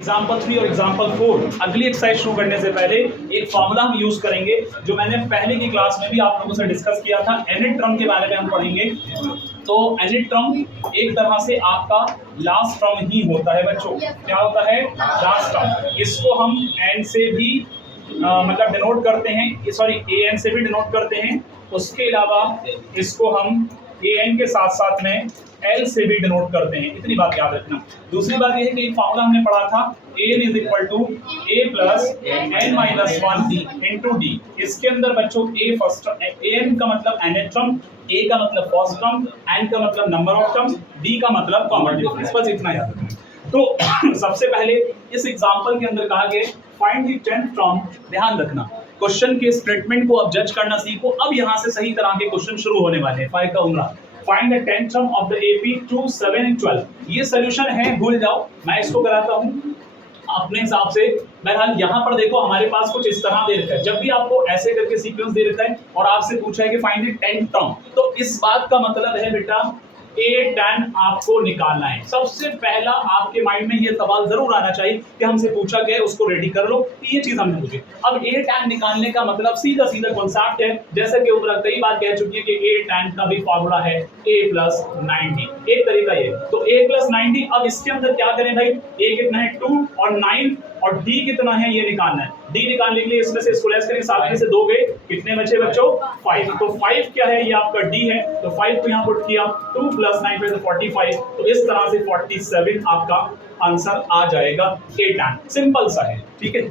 Example 3 और example 4 अगली exercise शुरू करने से पहले एक फॉर्मूला हम यूज करेंगे जो मैंने पहले की क्लास में भी आप लोगों से डिस्कस किया था। एनिट टर्म के बारे में हम पढ़ेंगे। तो एनिट टर्म एक तरह से आपका लास्ट टर्म ही होता है बच्चों। क्या होता है? Last term. इसको हम एन से भी मतलब डिनोट करते हैं, सॉरी ए एन से भी डिनोट करते हैं। उसके अलावा इसको हम ए एन के साथ साथ में एल से भी डिनोट करते हैं। इतनी बात याद रखना। दूसरी बात यह है कि एक फॉर्मूला हमने पढ़ा था N is equal to A plus N minus one D into D. इसके अंदर बच्चों ए फर्स्ट एन का मतलब एनथ टर्म, ए का मतलब फर्स्ट टर्म, एन का मतलब नंबर ऑफ टर्म्स, डी का मतलब कॉमन डिफरेंस। बस इतना याद रखना। तो सबसे पहले इस एग्जांपल के अंदर कहा गया फाइंड द 10th टर्म। ध्यान रखना, क्वेश्चन के स्टेटमेंट को अब जज करना सीखो। अब यहां से सही तरह के क्वेश्चन शुरू होने वाले हैं। 5 का उमरा find the 10th term of the AP 2, 7 and 12। ये सॉल्यूशन है, भूल जाओ, मैं इसको कराता हूं अपने हिसाब से। बहरहाल यहाँ पर देखो हमारे पास कुछ इस तरह दे रखा है। जब भी आपको ऐसे करके सीक्वेंस दे रखा है और आपसे पूछा है कि फाइंड द 10th टर्म, तो इस बात का मतलब है बेटा A10 आपको निकालना है। सबसे पहला आपके माइंड में ये सवाल जरूर आना चाहिए कि हमसे पूछा गया है, उसको रेडी कर लो। ये चीज हमने पूछी। अब A10 निकालने का मतलब सीधा सीधा कॉन्सेप्ट है, जैसे कि ऊपर कई बार कह चुकी है कि A10 का भी फॉर्मूला है A प्लस 90। एक तरीका ये, तो A प्लस 90। अब इसके अंदर क्या करें भाई, A कितना है 2 और 9 और D कितना है ये निकालना है। D निकालने के लिए इसमें से इसको लेस करें, 7 में से 2 गए, कितने बचे बच्चों? 5। तो 5 क्या है, ये आपका D है। तो 5 को यहाँ पुट किया, 2 प्लस 9 पे 45। तो इस तरह से 47 आपका आंसर आ जाएगा A10। सिंपल सा है, ठीक है।